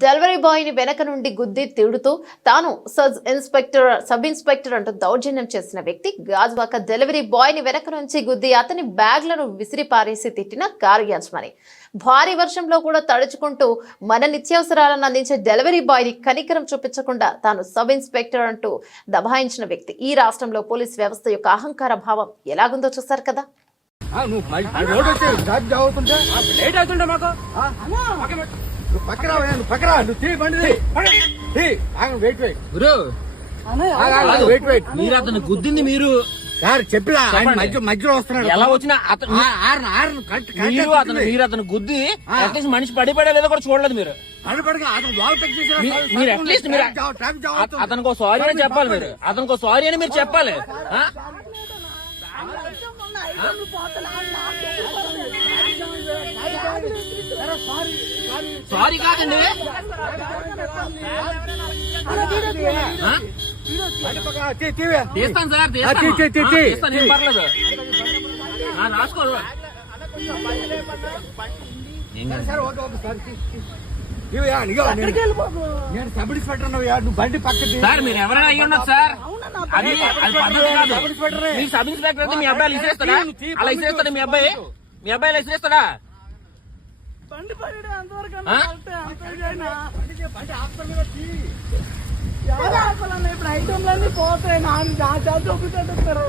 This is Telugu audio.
డెలివరీ బాయ్ని వెనక నుండి గుద్ది తిడుతూ తాను సబ్ ఇన్స్పెక్టర్ సబ్ ఇన్స్పెక్టర్ అంటూ దౌర్జన్యం చేసిన వ్యక్తి గాజువాక డెలివరీ బాయ్ని వెనక నుంచి గుద్ది అతని బ్యాగ్లను విసిరి పారేసి తిట్టిన కారు యజమాని భారీ వర్షంలో కూడా తడుచుకుంటూ మన నిత్యావసరాలను అందించే డెలివరీ బాయ్ని కనికరం చూపించకుండా తాను సబ్ ఇన్స్పెక్టర్ అంటూ దబాయించిన వ్యక్తి. ఈ రాష్ట్రంలో పోలీస్ వ్యవస్థ యొక్క అహంకార భావం ఎలాగుందో చూస్తారు కదా. ఆ, నువ్వు నువ్వు పక్కన నువ్వు పక్కన. నువ్వు తీ బండి తీ. తీ. ఆగు, వెయిట్ వెయిట్ గురు ఆగు, ఆగు, వెయిట్ వెయిట్ మీరు అతను గుద్దింది మీరు సార్ చెప్పిలా ఆయన చెప్పండి. మధ్య మధ్యలో వస్తున్నాడు ఎలా వచ్చినా అతను మీరు అతను. మీరు అతను గుద్ది ఆ. అట్లీస్ట్ మనిషి పడి పడే లేదో కూడా చూడలేదు మీరు పడపడగా అతను వాల్ టెక్ చేసినా మీ- సార్, మీరు సార్, అట్లీస్ట్ మీరు ట్రాఫిక్ జామ్, ట్రాఫిక్ జామ్ అత- అవుతుంది. అతనికి సారీ అని చెప్పాలి మీరు అతనికి సారీ అని మీరు చెప్పాలి ఆ? సారీ కాదండి. తీస్తాను సార్ ఆ, తీ, తీస్తాను తీ, తీ, ఆ, తీ. తీస్తాను ఏం పర్లేదు ఆ, రాసుకో ఏం కాదు. సార్, ఓకే, ఓకే, సార్, తీ, తీ. తీవయ్యా, ఇదిగో, నేను- సబ్ ఇన్స్పెక్టర్ నువ్వు బండి పక్క తీ. సార్ మీరు ఎవరైనా అయ్యి ఉండదు సార్ అది అది పద్ధతి కాదు. మీ సబ్ ఇన్స్పెక్టర్ అయితే మీ అబ్బాయి అలా మీ అబ్బాయి మీ అబ్బాయి ఇలా బండి పడి అంతవరకు. ఇప్పుడు ఐటమ్లన్నీ పోతాయి నా చేత చూపించేస్తారు